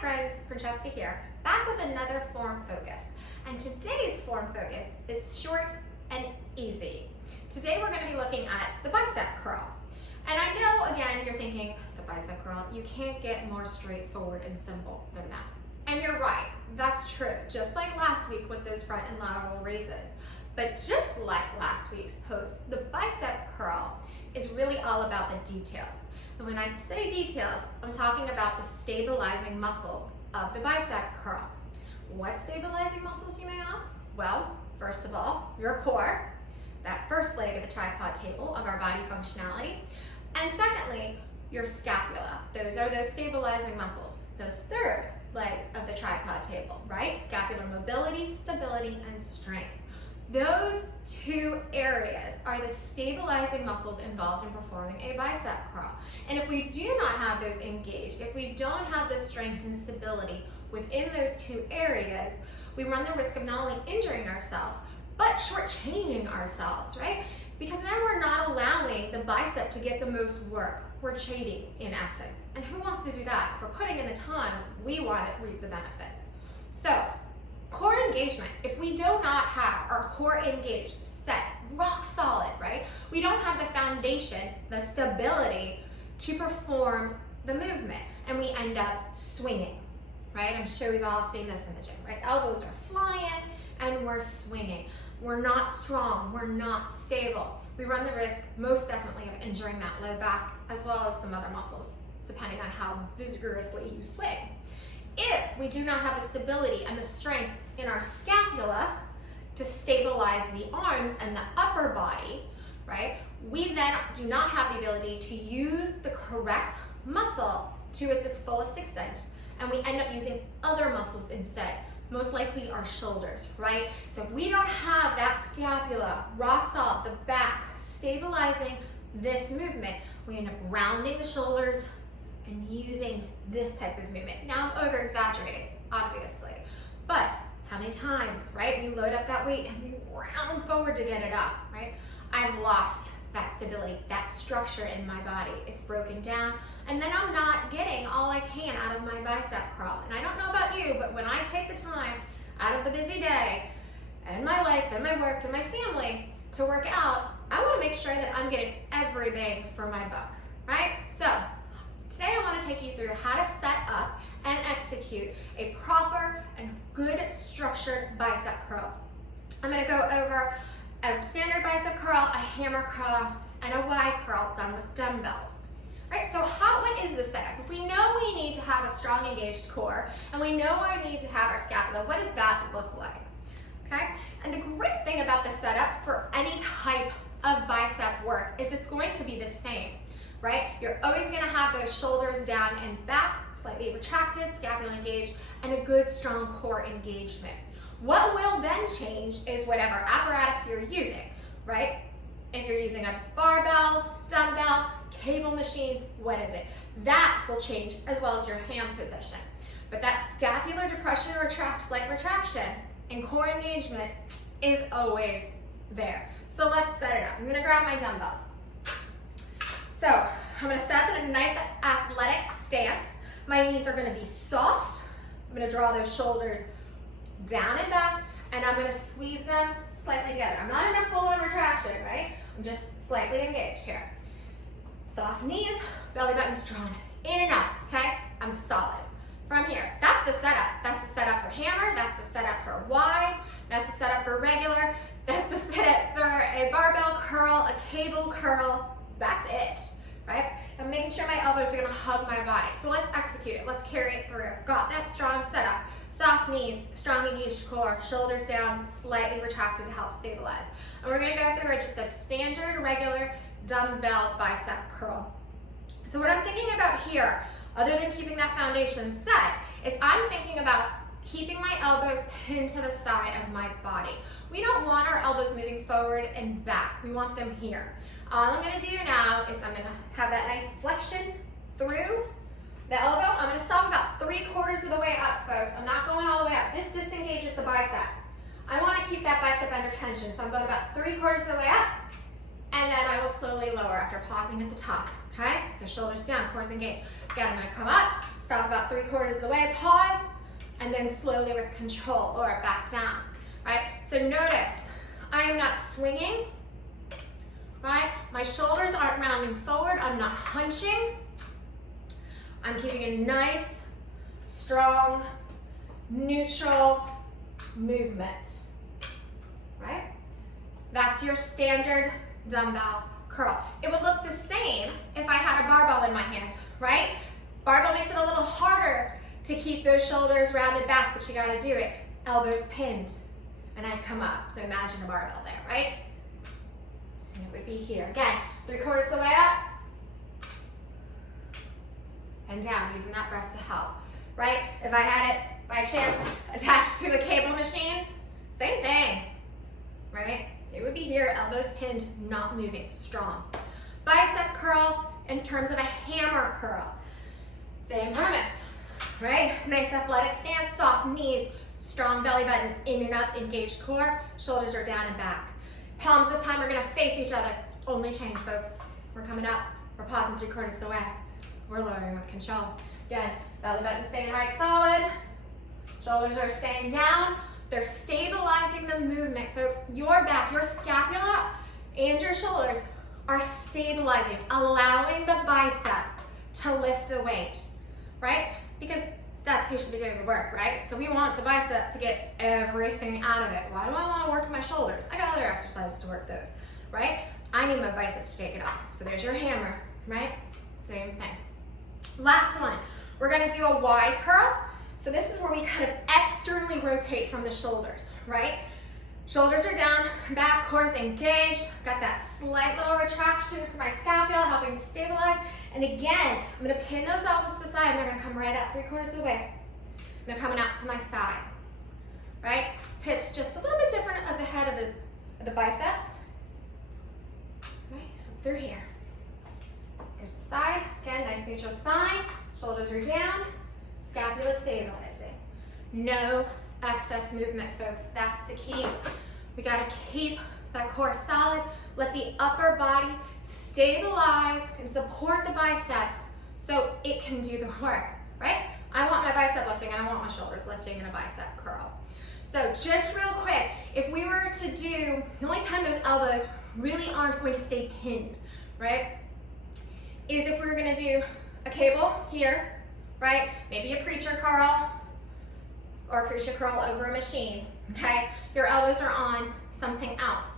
friends, Francesca here, back with another form focus. And today's form focus is short and easy. Today we're going to be looking at the bicep curl. And I know, again, you're thinking, the bicep curl, you can't get more straightforward and simple than that. And you're right, that's true, just like last week with those front and lateral raises. But just like last week's post, the bicep curl is really all about the details. And when I say details, I'm talking about the stabilizing muscles of the bicep curl. What stabilizing muscles, you may ask? Well, first of all, your core, that first leg of the tripod table of our body functionality. And secondly, your scapula. Those are those stabilizing muscles. Those third leg of the tripod table, right? Scapular mobility, stability, and strength. Those two areas are the stabilizing muscles involved in performing a bicep curl. And if we do not have those engaged, if we don't have the strength and stability within those two areas, we run the risk of not only injuring ourselves, but shortchanging ourselves, right? Because then we're not allowing the bicep to get the most work. We're cheating, in essence. And who wants to do that? If we're putting in the time, we want to reap the benefits. So, core engagement, if we do not have our core engaged, set, rock solid, right? We don't have the foundation, the stability to perform the movement, and we end up swinging, right? I'm sure we've all seen this in the gym, right? Elbows are flying and we're swinging. We're not strong, we're not stable. We run the risk, most definitely, of injuring that low back as well as some other muscles, depending on how vigorously you swing. If we do not have the stability and the strength in our scapula to stabilize the arms and the upper body, right, we then do not have the ability to use the correct muscle to its fullest extent, and we end up using other muscles instead, most likely our shoulders, right? So if we don't have that scapula, rock solid, the back, stabilizing this movement, we end up rounding the shoulders and using this type of movement. Now I'm over-exaggerating, obviously, but how many times, right? We load up that weight and we round forward to get it up, right? I've lost that stability, that structure in my body. It's broken down, and then I'm not getting all I can out of my bicep curl. And I don't know about you, but when I take the time out of the busy day and my life and my work and my family to work out, I want to make sure that I'm getting every bang for my buck, right? So today I want to take you through how to set up and execute a proper and good structured bicep curl. I'm going to go over a standard bicep curl, a hammer curl, and a Y curl done with dumbbells. Right, so what is the setup? If we know we need to have a strong engaged core and we know we need to have our scapula, what does that look like? Okay, and the great thing about the setup for any type of bicep work is it's going to be the same. Right? You're always going to have those shoulders down and back, slightly retracted, scapula engaged, and a good strong core engagement. What will then change is whatever apparatus you're using, right? If you're using a barbell, dumbbell, cable machines, what is it? That will change as well as your hand position. But that scapular depression or retraction and core engagement is always there. So let's set it up. I'm going to grab my dumbbells. So I'm going to set up in a nice athletic stance. My knees are going to be soft. I'm going to draw those shoulders down and back, and I'm going to squeeze them slightly together. I'm not in a full-on retraction, right? I'm just slightly engaged here. Soft knees, belly button's drawn in and out, okay? I'm solid. From here, that's the setup. That's the setup for hammer, that's the setup for Y, that's the setup for regular, that's the setup for a barbell curl, a cable curl. That's it, right? I'm making sure my elbows are gonna hug my body. So let's execute it, let's carry it through. Got that strong setup. Soft knees, strong engaged core, shoulders down, slightly retracted to help stabilize. And we're gonna go through just a standard, regular dumbbell bicep curl. So what I'm thinking about here, other than keeping that foundation set, is I'm thinking about keeping my elbows pinned to the side of my body. We don't want our elbows moving forward and back. We want them here. All I'm gonna do now is I'm gonna have that nice flexion through the elbow. I'm gonna stop about 3/4 of the way up, folks. I'm not going all the way up. This disengages the bicep. I wanna keep that bicep under tension, so I'm going about 3/4 of the way up, and then I will slowly lower after pausing at the top. okay? So shoulders down, core's engaged. Again, I'm gonna come up, stop about 3/4 of the way, pause, and then slowly with control, lower it back down, right? So notice, I am not swinging, right? My shoulders aren't rounding forward, I'm not hunching. I'm keeping a nice, strong, neutral movement, right? That's your standard dumbbell curl. It would look the same if I had a barbell in my hand, right? Barbell makes it a little harder to keep those shoulders rounded back, but you gotta do it. Elbows pinned, and I come up. So imagine a barbell there, right? And it would be here. Again, 3/4 of the way up, and down, using that breath to help, right? If I had it, by chance, attached to the cable machine, same thing, right? It would be here, elbows pinned, not moving, strong. Bicep curl in terms of a hammer curl. Same premise, right? Nice athletic stance, soft knees, strong belly button, in and up, engaged core, shoulders are down and back. Palms this time, we're gonna face each other. Only change, folks. We're coming up, we're pausing 3/4 of the way. We're lowering with control. Again, belly button staying right solid, shoulders are staying down. They're stabilizing the movement, folks. Your back, your scapula, and your shoulders are stabilizing, allowing the bicep to lift the weight, right? Because that's who should be doing the work, right? So we want the bicep to get everything out of it. Why do I want to work my shoulders? I got other exercises to work those, right? I need my bicep to take it off. So there's your hammer, right? Same thing. Last one, we're gonna do a wide curl. So this is where we kind of externally rotate from the shoulders, right? Shoulders are down, back, core's engaged. Got that slight little retraction for my scapula, helping to stabilize. And again, I'm gonna pin those elbows to the side and they're gonna come right up 3/4 of the way. And they're coming out to my side, right? Hips just a little bit different of the head of the biceps, right? Up through here. Here's the side, again, nice neutral spine, shoulders are down, scapula stabilizing. No excess movement, folks, that's the key. We gotta keep that core solid, let the upper body stabilize and support the bicep so it can do the work, right? I want my bicep lifting, I don't want my shoulders lifting in a bicep curl. So just real quick, if we were to do, the only time those elbows really aren't going to stay pinned, right, is if we were gonna do a cable here, right? Maybe a preacher curl or a preacher curl over a machine, okay? Your elbows are on something else.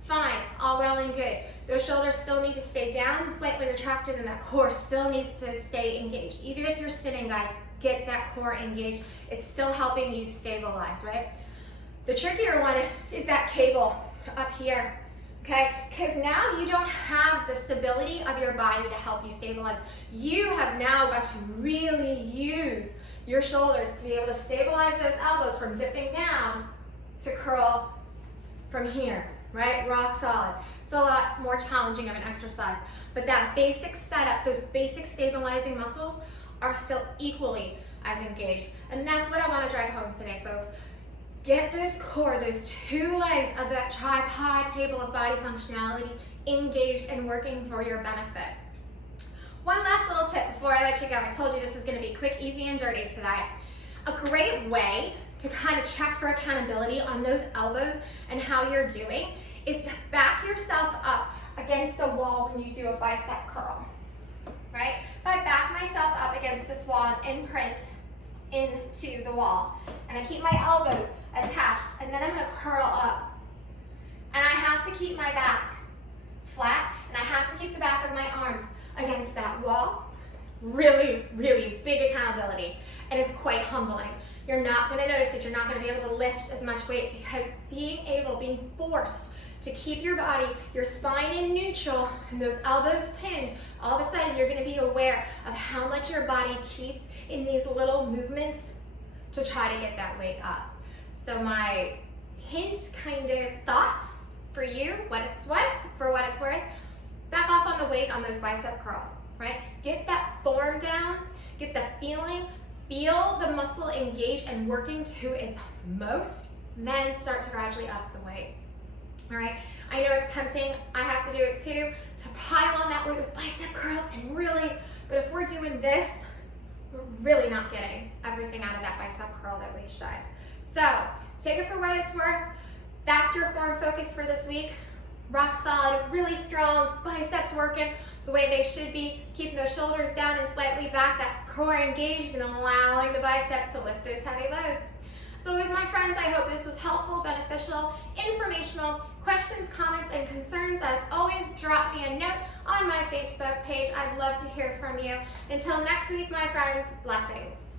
Fine, all well and good. Those shoulders still need to stay down and slightly retracted, and that core still needs to stay engaged. Even if you're sitting, guys, get that core engaged. It's still helping you stabilize, right? The trickier one is that cable up here, okay? Because now you don't have the stability of your body to help you stabilize. You have now got to really use your shoulders to be able to stabilize those elbows from dipping down to curl from here, right? Rock solid. It's a lot more challenging of an exercise, but that basic setup, those basic stabilizing muscles are still equally as engaged. And that's what I want to drive home today, folks. Get this core, those two legs of that tripod table of body functionality engaged and working for your benefit. One last little tip before I let you go. I told you this was going to be quick, easy, and dirty today. A great way to kind of check for accountability on those elbows and how you're doing is to back yourself up against the wall when you do a bicep curl, right? If I back myself up against this wall and imprint into the wall, and I keep my elbows attached, and then I'm gonna curl up. And I have to keep my back flat, and I have to keep the back of my arms against that wall. Really, really big accountability, and it's quite humbling. You're not gonna notice that you're not gonna be able to lift as much weight because being forced to keep your body, your spine in neutral, and those elbows pinned, all of a sudden you're gonna be aware of how much your body cheats in these little movements to try to get that weight up. So my hint kind of thought for you, for what it's worth, back off on the weight on those bicep curls, right? Get that form down, get the feeling, feel the muscle engage and working to its most, then start to gradually up the weight. all right? I know it's tempting, I have to do it too, to pile on that weight with bicep curls and really, but if we're doing this, we're really not getting everything out of that bicep curl that we should. So take it for what it's worth. That's your form focus for this week. Rock solid, really strong, biceps working the way they should be, keeping those shoulders down and slightly back, that's core engaged and allowing the bicep to lift those heavy loads. So always, my friends, I hope this was helpful, beneficial, informational. Questions, comments, and concerns, as always, drop me a note on my Facebook page. I'd love to hear from you. Until next week, my friends, blessings.